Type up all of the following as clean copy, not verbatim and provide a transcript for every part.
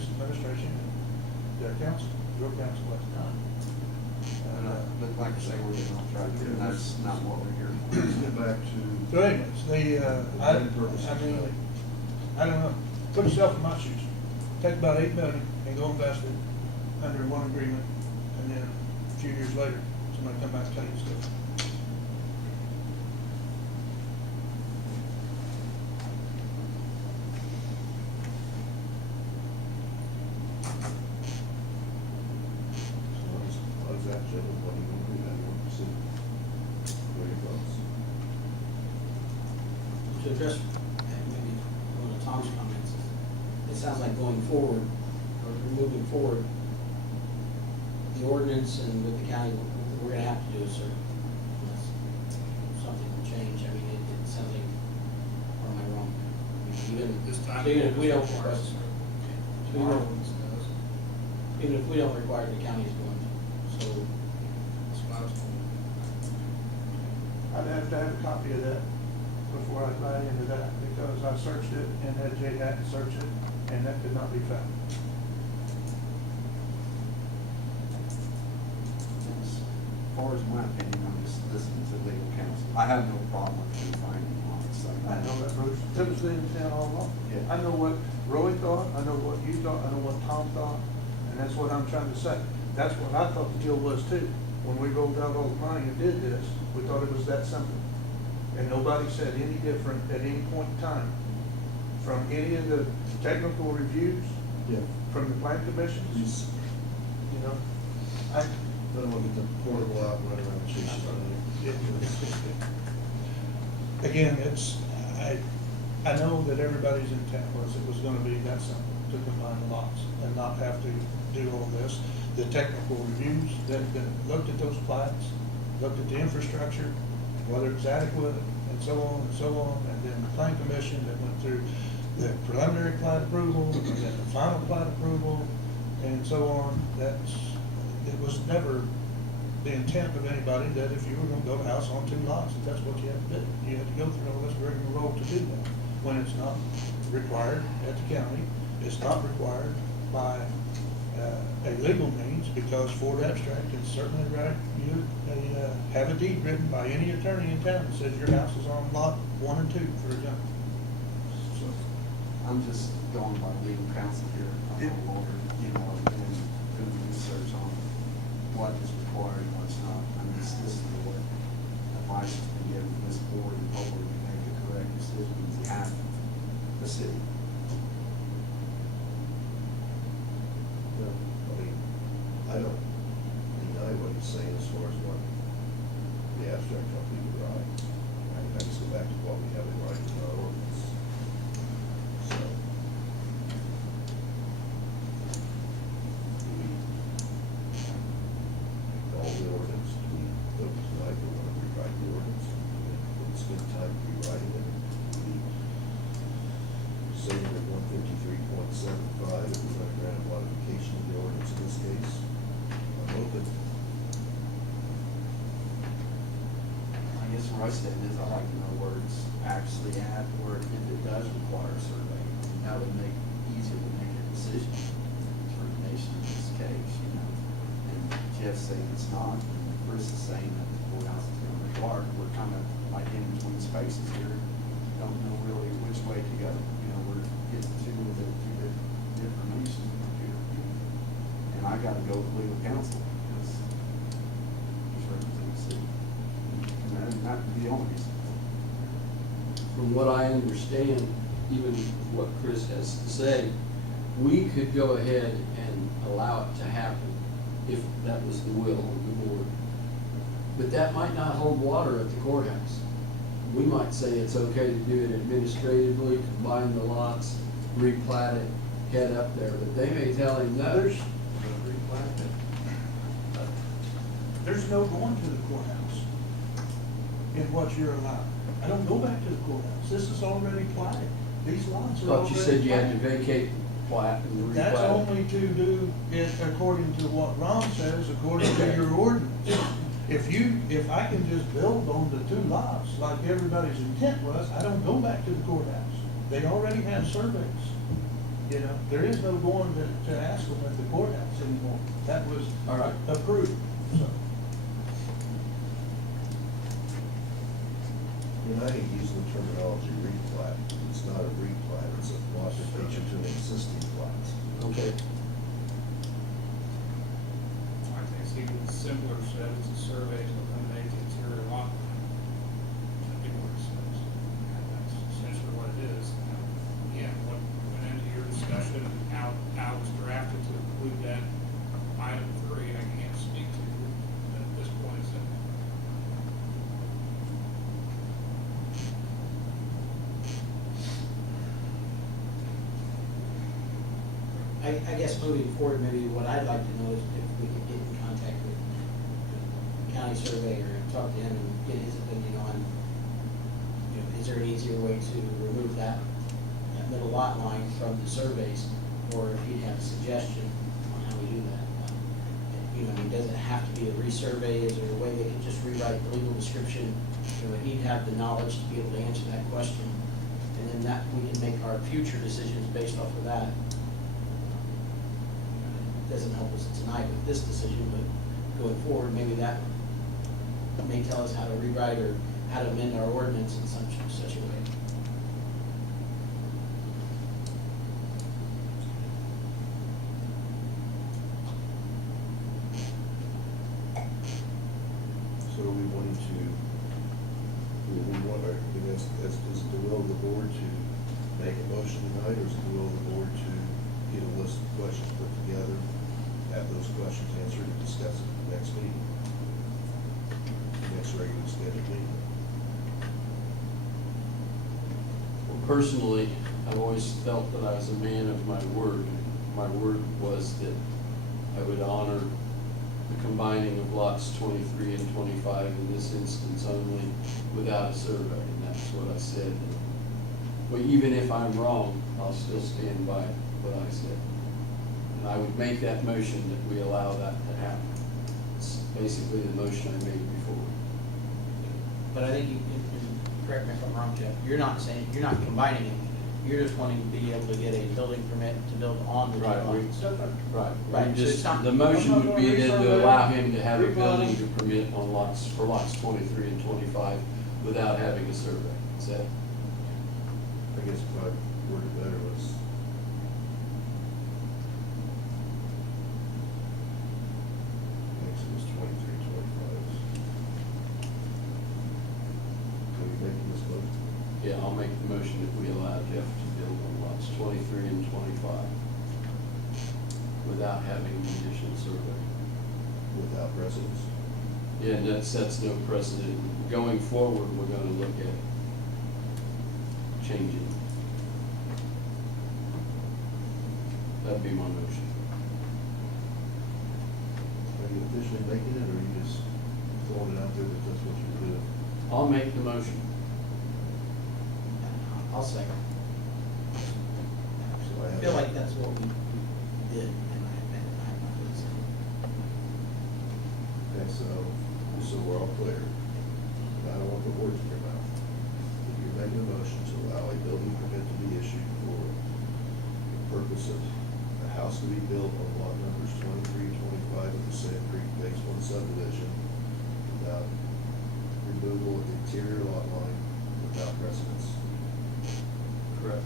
this administration and their council, your council at the time. But like I say, we're getting off track here, and that's not what we're here for. Let's get back to. So anyways, I mean, I don't know, put yourself in my shoes. Take about $8 million and go invest it under one agreement, and then a few years later, somebody come back and tell you stuff. What is that, Jim? What do you want to do? How do you want to proceed? What are your thoughts? To address maybe one of Tom's comments, it sounds like going forward, or moving forward, the ordinance and with the county, we're gonna have to do a certain, unless something will change. I mean, it sounds like, or am I wrong? I mean, even if we don't require, even if we don't require, the county is going to, so. I'd have to have a copy of that before I buy into that, because I searched it and had Jay Hatton search it, and that could not be found. As far as my opinion, I'm just listening to legal counsel. I have no problem with you finding on it, so. I know that, Bruce. That was the intent all along. Yeah. I know what Roy thought, I know what you thought, I know what Tom thought, and that's what I'm trying to say. That's what I thought the deal was too. When we rolled out all the money and did this, we thought it was that simple. And nobody said any different at any point in time. From any of the technical reviews, Yeah. from the plan commissions, Please, you know, I don't want to get the portable out and run around chasing it. Again, I know that everybody's intent was it was gonna be that simple to combine the lots and not have to do all this. The technical reviews that looked at those plats, looked at the infrastructure, whether it's adequate, and so on and so on, and then the plan commission that went through the preliminary plat approval, and then the final plat approval, and so on. It was never the intent of anybody that if you were gonna build a house on 2 lots, that that's what you had to do. You had to go through all this rigmarole to do that, when it's not required at the county, it's not required by a legal means, because Ford Abstract is certainly right. You have a deed written by any attorney in town that says your house is on lot 1 and 2, for example. So, I'm just going by legal counsel here. I'm Yeah. a lawyer, you know, and doing research on what is required and what's not. I'm just listening to what advice has been given from this board, and hopefully we make the correct decision on behalf of the city. No, I mean, I don't deny what he's saying as far as what the abstract company would write. I just go back to what we have in writing in our ordinance. So. Do we, all the ordinance, do we vote tonight, or want to rewrite the ordinance? When it's good time rewriting it, do we say that 153.75, if we're going to grant a modification of the ordinance in this case? I'm open. I guess what I said is I'd like to know where it's actually at, or if it does require a survey. That would make it easier to make a decision, determination in this case, you know. And Jeff's saying it's not, and Chris is saying that the courthouse is going to require it. We're kind of like in between spaces here, don't know really which way to go. You know, we're getting two different information here. And I gotta go with legal counsel, because he's representing the city. And that would be the only reason. From what I understand, even what Chris has to say, we could go ahead and allow it to happen if that was the will of the board. But that might not hold water at the courthouse. We might say it's okay to do it administratively, combine the lots, replat it, head up there, but they may tell him no. There's no going to the courthouse in what you're allowed. I don't go back to the courthouse. This is already platted. These lots are Thought already you said you had to platted. vacate the plat and replat. That's only to do it according to what Ron says, according to your ordinance. If I can just build on the 2 lots like everybody's intent was, I don't go back to the courthouse. They already have surveys. You know, there is no going to ask them at the courthouse anymore. That was All right. approved, so. And I hate using the terminology replat. It's not a replat, it's a modification to an existing plat. Okay. I think it's even simpler said, it's a survey to eliminate the interior lot line. That'd be what it says. And that's essentially what it is. Now, again, what went into your discussion, and how it was drafted to include that item 3, I can't speak to at this point. So I guess moving forward, maybe what I'd like to know is if we could get in contact with the county surveyor and talk to him and get his opinion on, you know, is there an easier way to remove that middle lot line from the surveys? Or if he'd have a suggestion on how we do that. You know, I mean, does it have to be a resurvey? Is there a way they could just rewrite the legal description? You know, he'd have the knowledge to be able to answer that question. And then that, we can make our future decisions based off of that. Doesn't help us tonight with this decision, but going forward, maybe that may tell us how to rewrite or how to amend our ordinance in such a way. So are we wanting to, we want, I guess, is it the will of the board to make a motion tonight, or is it the will of the board to get a list of questions put together, have those questions answered, and discuss it at the next meeting? Next regular scheduled meeting? Well, personally, I've always felt that I was a man of my word. My word was that I would honor the combining of lots 23 and 25 in this instance only without a survey, and that's what I said. Well, even if I'm wrong, I'll still stand by what I said. And I would make that motion that we allow that to happen. It's basically the motion I made before. But I think you, and correct me if I'm wrong, Jeff, you're not saying, you're not combining it. You're just wanting to be able to get a building permit to build on the two Right, lots. Right. Right, We so just- it's not- The motion would be then to allow him to have a Replan. building to permit on lots, for lots 23 and 25 without having a survey. Is that? I guess probably worded better was, next was 23, 25. Are you making this motion? Yeah, I'll make the motion that we allow Jeff to build on lots 23 and 25 without having an additional survey. Without precedence? Yeah, and that sets no precedent. Going forward, we're gonna look at changing. That'd be my motion. Are you officially making it, or are you just throwing it out there that that's what you're doing? I'll make the motion. I'll second. So I feel like that's what we did, and I'm not going to say. Okay, so we're all clear. And I don't want the words in your mouth. If you're making a motion to allow a building permit to be issued for the purpose of a house to be built on lot numbers 23, 25 of the Sand Creek Phase 1 subdivision without removal of the interior lot line without precedence. Correct.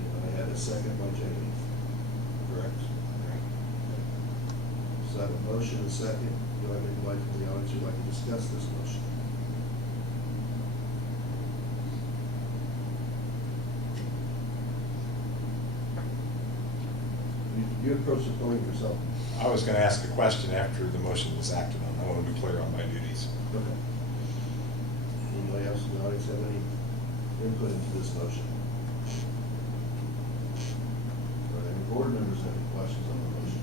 And I had a second by Jamie. Correct? So I have a motion and a second. Do I have anybody from the audience who'd like to discuss this motion? You approached the podium yourself. I was going to ask a question after the motion was acted on. I want to be clear on my duties. Okay. Anybody else in the audience have any input into this motion? Are there any board members have any questions on the motion?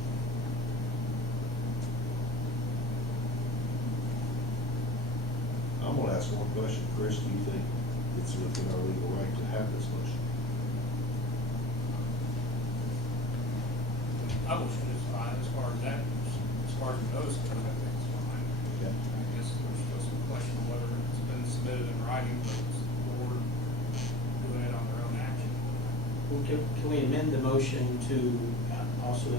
I'm gonna ask one question. Chris, do you think it's within our legal right to have this motion? publishing is fine as far as that, as far as the notice goes, I think it's fine. Okay. I guess there's still some question of whether it's been submitted in writing, but it's the board doing it on their own action. Well, can we amend the motion to also,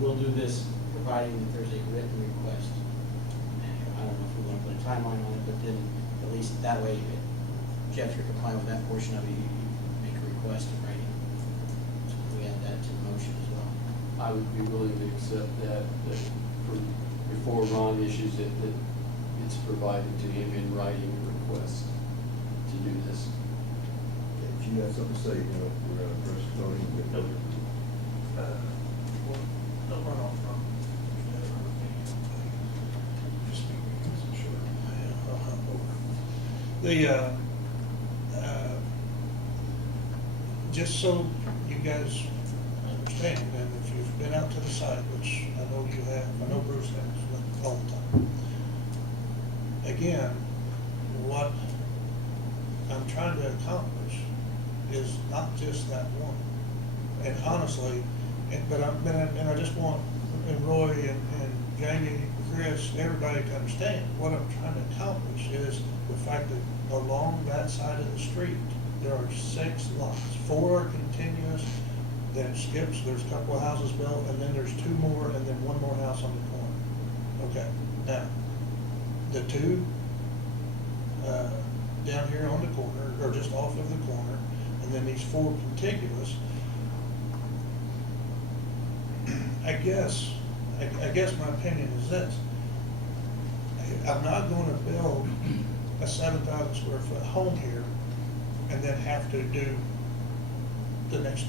we'll do this providing that there's a written request. I don't know if we want to put a timeline on it, but then at least that way, Jeff, you're complying with that portion of it, you make a request in writing. So we add that to the motion as well. I would be willing to accept that before Ron issues it, that it's provided to him in writing a request to do this. If you have something to say, we're gonna address Tony. Well, don't run off from. Just speak, sure. I'll hop over. Just so you guys understand, and if you've been out to the site, which I know you have, I know Bruce has, all the time. Again, what I'm trying to accomplish is not just that one. And honestly, but I just want, and Roy and Jamie, Chris, everybody to understand, what I'm trying to accomplish is the fact that along that side of the street, there are 6 lots. 4 are continuous, then it skips, there's a couple of houses built, and then there's 2 more, and then 1 more house on the corner. Okay, now, the 2 down here on the corner, or just off of the corner, and then these 4 contiguous, I guess my opinion is this. I'm not gonna build a 7,000 square foot home here and then have to do the next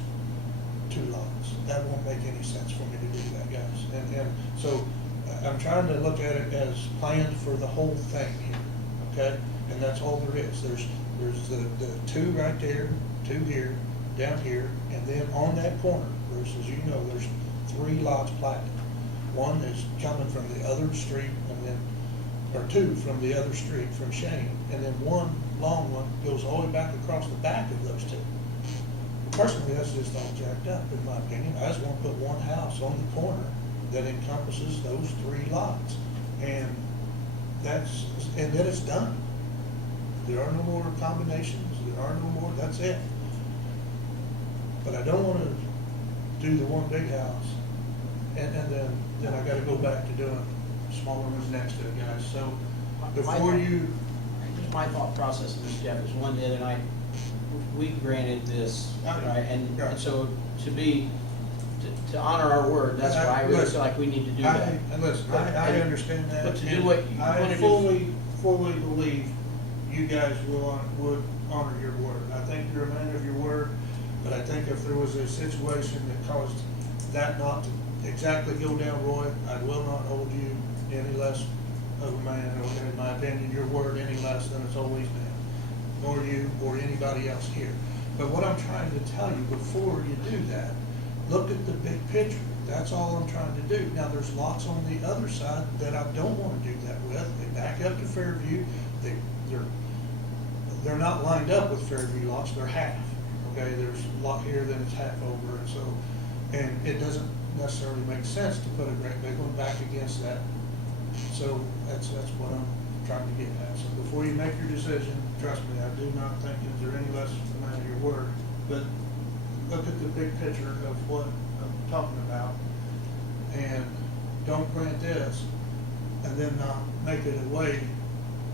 2 lots. That won't make any sense for me to do that, guys. And so I'm trying to look at it as planned for the whole thing here, okay? And that's all there is. There's the 2 right there, 2 here, down here, and then on that corner, Bruce, as you know, there's 3 lots platted. 1 is coming from the other street, and then, or 2 from the other street from Shane, and then 1 long one goes all the way back across the back of those 2. Personally, that's just all jacked up, in my opinion. I just want to put 1 house on the corner that encompasses those 3 lots. And then it's done. There are no more combinations, there are no more, that's it. But I don't want to do the 1 big house, and then I gotta go back to doing smaller ones next to it, guys. So before you. My thought process in this, Jeff, is one, the other night, we granted this, right, and so to honor our word, that's why I really feel like we need to do that. Listen, I understand that. But to do what you I wanna do. fully believe you guys would honor your word. I think you're a man of your word, but I think if there was a situation that caused that not to exactly go down, Roy, I will not hold you any less of a man, or in my opinion, your word any less than it's always been, nor you or anybody else here. But what I'm trying to tell you, before you do that, look at the big picture. That's all I'm trying to do. Now, there's lots on the other side that I don't want to do that with. They back up to Fairview. They're not lined up with Fairview lots. They're half. Okay, there's a lot here, then it's half over, and it doesn't necessarily make sense to put a great big one back against that. So that's what I'm trying to get at. So before you make your decision, trust me, I do not think that you're any less of a man of your word. But look at the big picture of what I'm talking about, and don't grant this, and then not make it a way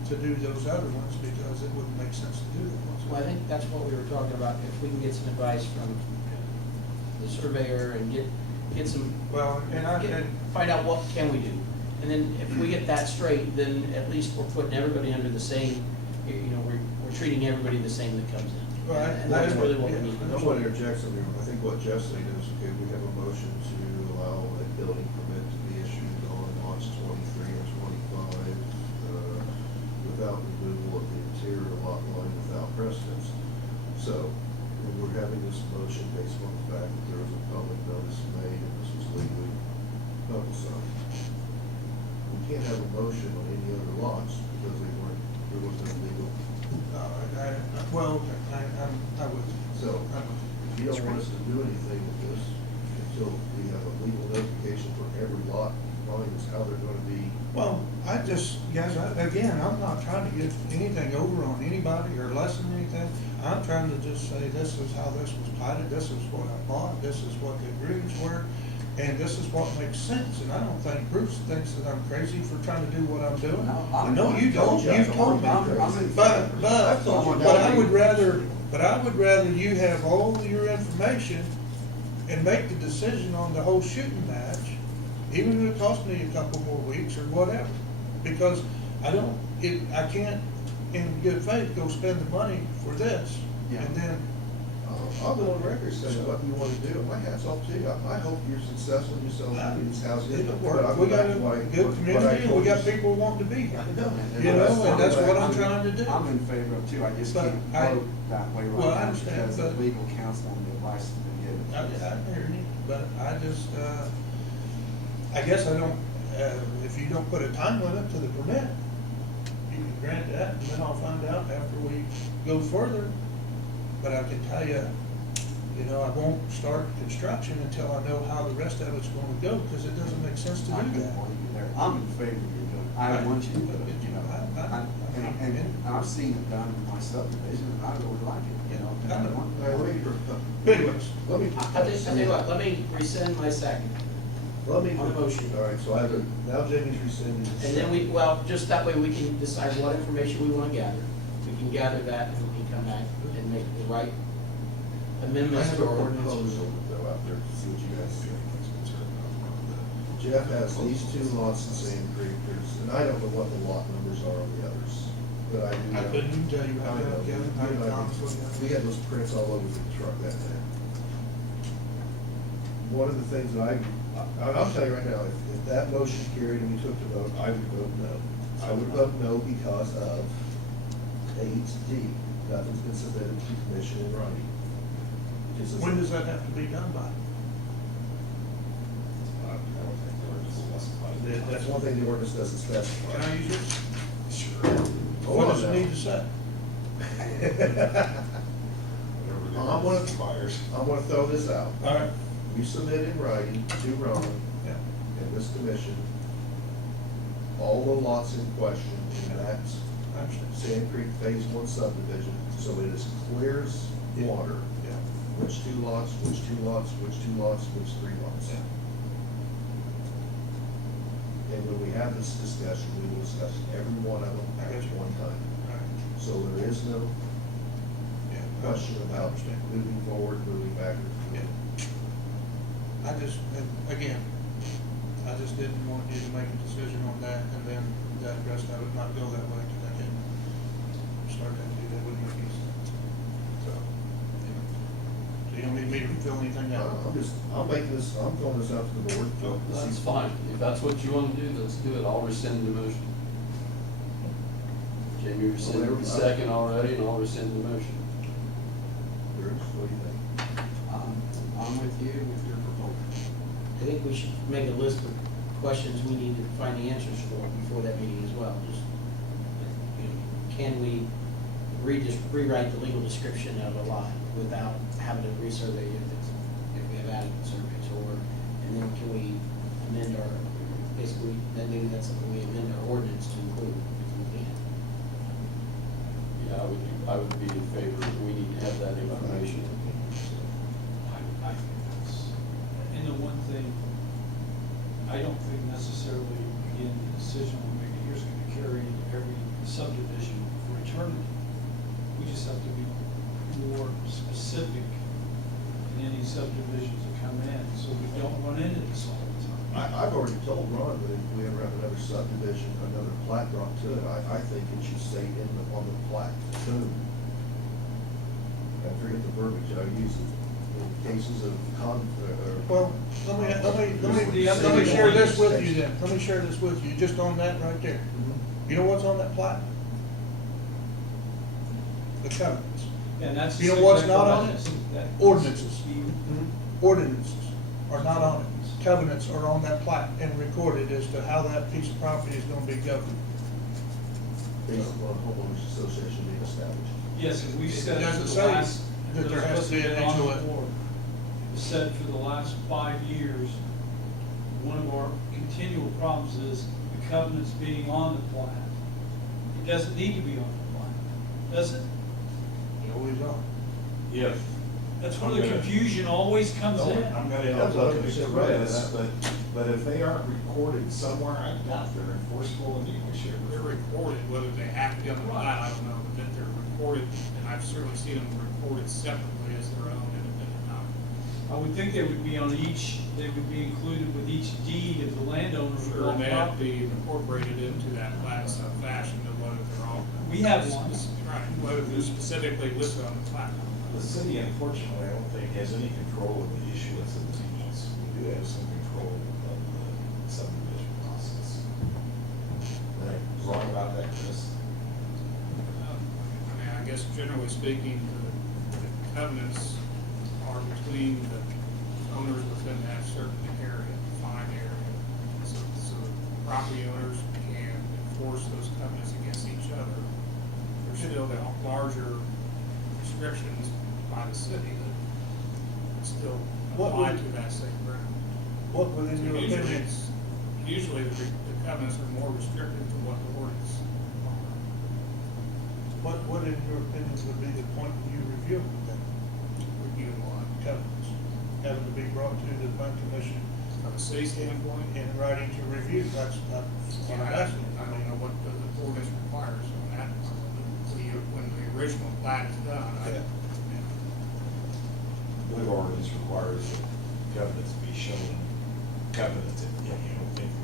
to do those other ones, because it wouldn't make sense to do those ones. Well, I think that's what we were talking about, if we can get some advice from the surveyor and get some, Well, find out what can we do. And then if we get that straight, then at least we're putting everybody under the same, we're treating everybody the same that comes in. Right. And that's really what we need I to don't do. want to interject something. I think what Jeff's saying is, okay, we have a motion to allow a building permit to be issued on lots 23 and 25 without removal of the interior lot line without precedence. So, when we're having this motion based on the fact that there was a public notice made and this was legally publicized. We can't have a motion on any other lots because there was no legal. I would. So, if you don't want us to do anything with this until we have a legal notification for every lot drawing is how they're gonna be. Well, I just, guys, again, I'm not trying to get anything over on anybody or lessen anything. I'm trying to just say, this is how this was platted, this is what I bought, this is what the agreements were, and this is what makes sense. And I don't think Bruce thinks that I'm crazy for trying to do what I'm doing. No, I know you don't, you've told me. I'm in But, favor. but I would rather you have all your information and make the decision on the whole shooting match, even if it costs me a couple more weeks or whatever. Because I can't, in good faith, go spend the money for this, Yeah. and then, I'll go on record saying what you wanna do, my hat's off to you, I hope you're successful, you sell these houses. it'll But I'll work. go We got back a to what I- good what I community, and we told got you. people wanting to be here. I know. You know, and that's what I'm trying to do. I'm in favor of too, I just But can't I- vote that way well, I right now understand, because of but- legal counsel and the advice that's been given. I hear you, but I just, I guess I don't, if you don't put a time limit to the permit, you can grant that, and then I'll find out after we go further. But I can tell you, I won't start construction until I know how the rest of it's gonna go, because it doesn't make sense to I do couldn't that. want you there. I'm in favor of you doing it. I want you to do it, and I've seen it done in my subdivision, and I really like it, and I I know. want. All right, Anyways, let me. I tell you what, let me rescind my second. Let me. On the motion. All right, so I have a, now Jamie's rescinded. his And then we, second. well, just that way we can decide what information we wanna gather. We can gather that and we can come back and make the right I amendments have to a our ordinance. proposal to throw out there, to see what you guys think. Jeff has these two lots in Sand Creek, and I don't know what the lot numbers are on the others, but I do know. I couldn't even tell you how I know. to get it. I You and I- honestly We had those prints all over the truck that day. One of the things that I'll tell you right now, if that motion carried and we took the vote, I would vote no. I would vote no because of 8D, nothing's been submitted to the commission in writing. Just as- When does that have to be done by? That's one thing the ordinance doesn't specify. Can I use it? Sure. Hold What on does it now. need to say? Whatever the I'm gonna- ordinance requires. I'm gonna throw this out. All right. You submit in writing to Ron Yeah. and this commission, all the lots in question in that I understand. Sand Creek Phase One subdivision, so it is clear as water. Yeah. Which two lots, which two lots, which two lots, which three lots. Yeah. And when we have this discussion, we will discuss every one of them I at got you. one time. All right. So there is no Yeah. question I about understand. moving forward, moving backwards. Yeah. I just, again, I just didn't want you to make a decision on that and then that rest of it not go that way, because I didn't start that, that wouldn't make any sense. So, so you don't need me to fill anything out? I'm making this, I'm throwing this out to the board. to see- That's fine. If that's what you want to do, let's do it. I'll rescind the motion. Jamie rescinded the second already, and I'll rescind the motion. Bruce, what do you think? I'm with you with your proposal. I think we should make a list of questions we need to find the answers for before that meeting as well. Just, can we rewrite the legal description of a lot without having to resurvey if we have adequate surveys, and then can we amend our, basically, then maybe that's something we amend our ordinance to include, if we can. Yeah, I would be in favor. We need to have that information. I think that's, and the one thing, I don't think necessarily, again, the decision we're making here is gonna carry into every subdivision for eternity. We just have to be more specific in any subdivisions that come in, so we don't run into this all the time. I've already told Ron that if we ever have another subdivision, another plat brought to it, I think it should say on the plat, boom. I forget the verbiage I use, in cases of Well, let me share this with you then. Let me share this with you, just on that right there. You know what's on that plat? The covenants. And that's. You know what's not on it? exactly that- Ordinances. You- Ordinances are not on it. Covenants are on that plat and recorded as to how that piece of property is gonna be governed. based upon homeowners association being established. Yes, and we've said Does for it the say last. that there has to be an on the HOA? board, It said for the last 5 years, one of our continual problems is the covenants being on the plat. It doesn't need to be on the plat, does it? They always are. If. That's where the confusion always comes in. I'm gonna Yeah, look at 100% right. Chris, but if they aren't recorded somewhere, I doubt they're enforceable in English. They're recorded, whether they have to be on the plat, I don't know, but that they're recorded, and I've certainly seen them recorded separately as their own independent document. I would think they would be on each, they would be included with each deed of the landowner. of Sure, that and they have to property. be incorporated into that plat in some fashion, to whether they're all. We have one. Right, whether they're specifically listed on the plat. The city, unfortunately, I don't think has any control of the issuance of the deeds. We do have some control of the subdivision process. Am I wrong about that, Chris? I mean, I guess generally speaking, the covenants are between the owners within that certain area, defined area. So property owners can enforce those covenants against each other. There's still the larger restrictions by the city that still What apply would- to that same ground. What would, in your Usually opinion, it's- Usually the covenants are more restrictive to what the ordinance are. what in your opinion would be the point when you review them, Review one. covenants? Having to be brought to the plan commission From a city standpoint, in writing to review, that's what I'm asking. I don't know what the ordinance requires on that. When the original plat is done, Yeah. The ordinance requires that covenants be shown, covenants, if the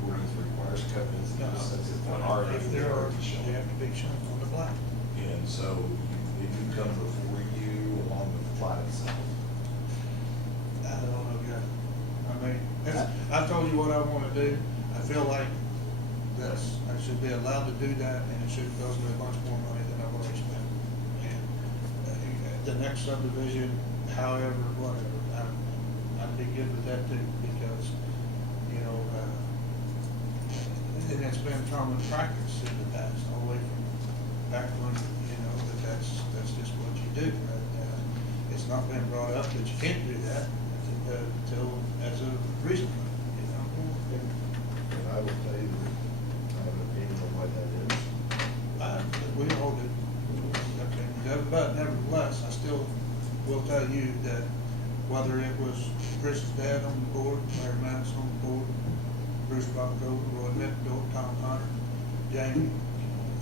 ordinance requires covenants, it just says if there are, If there are, shown. they have to be shown on the plat. And so they do come before you along with the plat itself. I don't know, yeah. I mean, I told you what I wanna do. I feel like that's, I should be allowed to do that, and it shouldn't cost me a bunch more money than I've already spent. And the next subdivision, however, whatever, I'd be good with that too, because, you know, and it's been common practice in the past, all the way from back when, you know, that's just what you do. It's not been brought up that you can't do that until, as of recently, you know. And I will tell you that I have an opinion on why that is. We all do. Okay, but nevertheless, I still will tell you that whether it was Chris's dad on the board, Larry Madison on the board, Bruce Bronco, Roy Mitchell, Tom Hunter, Jamie,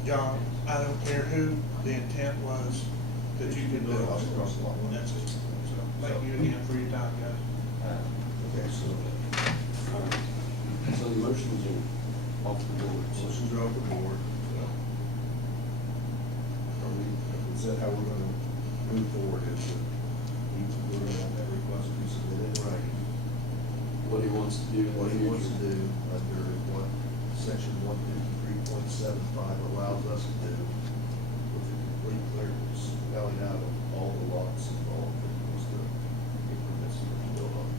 John, I don't care who, the intent was that you could do it. Across the lot line. That's it. So, thank you again for your time, guys. Okay, so So the motions are off the board. motions are off the board. Is that how we're gonna move forward? Is that we're gonna have that request be submitted in writing? What he wants to do in the What he wants to future. do under what section 153.75 allows us to do with the complete clearance, spelling out of all the lots involved that he wants to get permits to build on.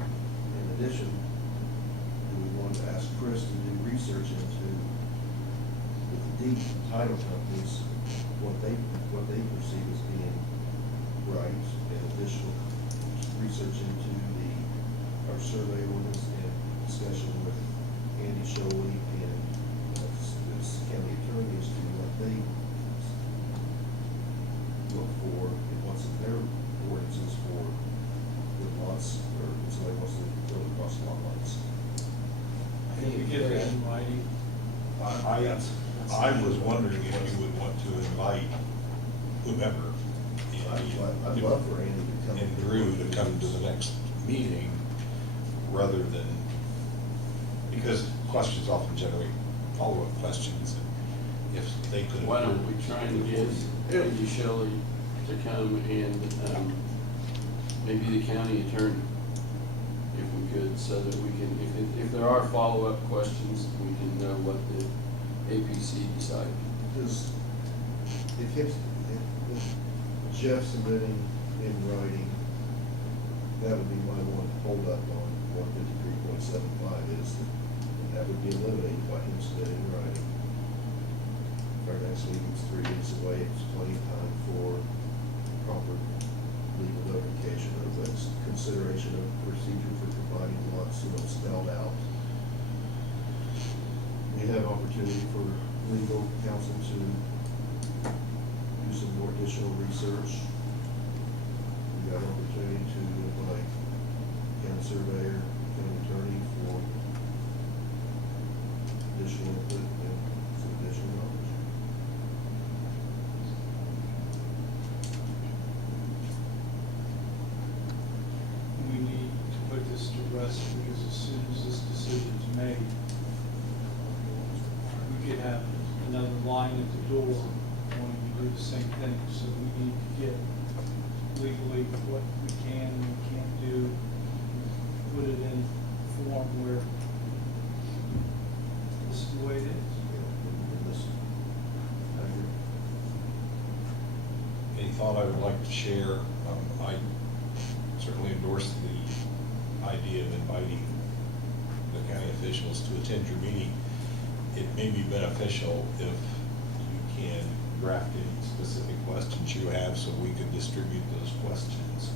In addition, do we want to ask Chris to do research into with the deed and title companies, what they perceive as being right, and additional research into our survey ordinance and discussion with Andy Sholey and this county attorney as to what they look for and what's in their ordinances for lots, or if somebody wants to build across lot lines. I think we get that in writing. I was wondering if you would want to invite whomever. I'd love for Andy to come. And Drew to come to the next meeting rather than, because questions often generate follow-up questions. And if they could. Why don't we try and get Andy Shelley to come and, maybe the county attorney, if we could, so that we can, if there are follow-up questions, we can know what the APC decided. Does, if Jeff submitting in writing, that would be my one holdup on 153.75 is that would be eliminated by him submitting in writing. Our next meeting's 3 weeks away, it's plenty of time for proper legal notification of conflicts, consideration of procedure for providing lots, spelled out. We have opportunity for legal counsel to do some more additional research. We got opportunity to invite county surveyor, county attorney for additional input and some additional knowledge. We need to put this to rest, because as soon as this decision is made, we could have another line at the door wanting to do the same thing. So we need to get legally what we can and we can't do, put it in form where this is the way it is. And this, I agree. Any thought I would like to share? I certainly endorse the idea of inviting the county officials to attend your meeting. It may be beneficial if you can draft any specific questions you have so we can distribute those questions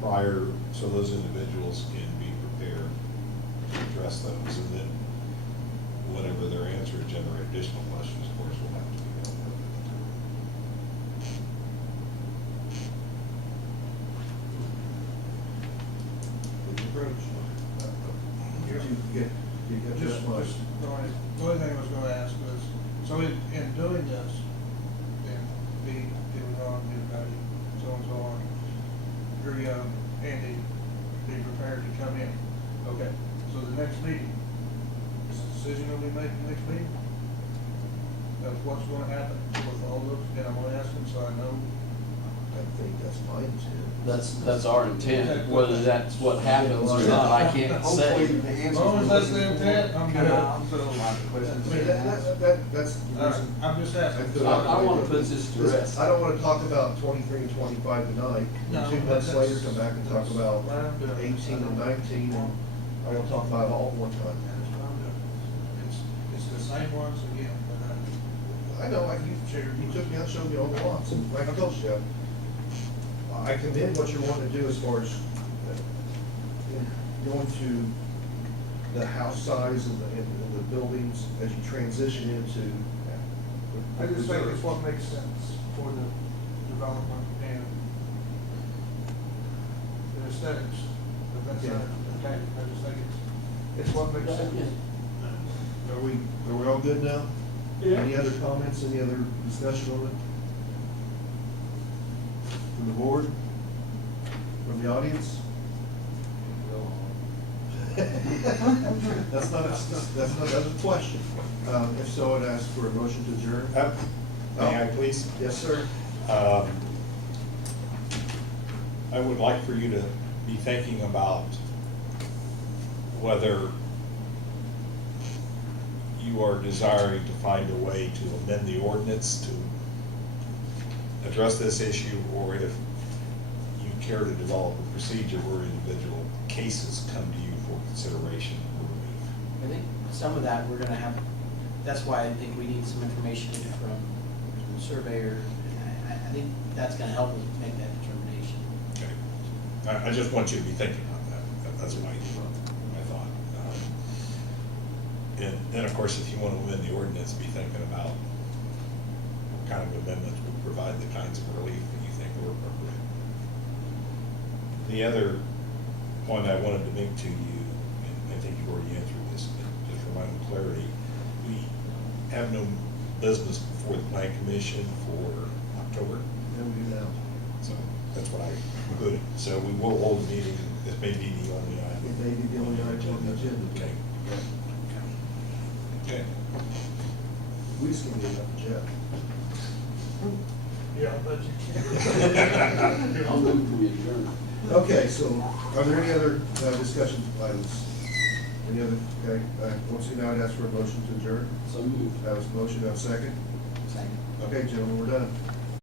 prior, so those individuals can be prepared to address those. And then whenever their answers generate additional questions, of course, we'll have to be able to. Good approach. You got Just, that much. the only thing I was gonna ask was, so in doing this, and me getting on, getting ready, so and so on, Andy, be prepared to come in. Okay, so the next meeting, is the decision gonna be made the next meeting? Of what's gonna happen with all those, and I'm gonna ask him so I know. I think that's my intent. That's our intent, whether that's what happens or not, I can't Hopefully say. the As answers long as we're that's the looking for intent, I'm come good. out. So- A lot of I questions mean, being asked. that's the reason. I'm just asking. feel I like- wanna put this to rest. I don't wanna talk about 23 and 25 tonight, No, and 2 months that's- later come back and talk about that's what I'm doing. 18 and 19, and I wanna talk about it all at one time. That's what I'm doing. It's the same ones again, but I know, you took me out, showed me all the lots, and like I told you, I commend what you're wanting to do as far as going to the house size and the buildings as you transition into. I just think it's what makes sense for the development and the aesthetics. But that's, okay, I just think it's what makes sense. Are we all good now? Yeah. Any other comments, any other discussion on it? From the board? From the audience? That's not a question. If so, I'd ask for a motion to adjourn. May I please? Yes, sir. I would like for you to be thinking about whether you are desiring to find a way to amend the ordinance to address this issue, or if you care to develop a procedure where individual cases come to you for consideration or relief. I think some of that we're gonna have, that's why I think we need some information from the surveyor. I think that's gonna help us make that determination. Okay. I just want you to be thinking on that. That's my thought. And then, of course, if you want to amend the ordinance, be thinking about what kind of amendments would provide the kinds of relief that you think are appropriate. The other point I wanted to make to you, and I think you've already answered this, but just for my own clarity, we have no business before the plan commission for October. No, we do now. So that's what I concluded. So we will hold a meeting. This may be the only item. It may be the only item on the agenda. Okay. Okay. We just gonna get it up to Jeff. Yeah, but you I'll move to adjourn. Okay, so are there any other discussion items? Any other, okay, once again, I'd ask for a motion to adjourn. So moved. That was a motion, that was second. Second. Okay, gentlemen, we're done.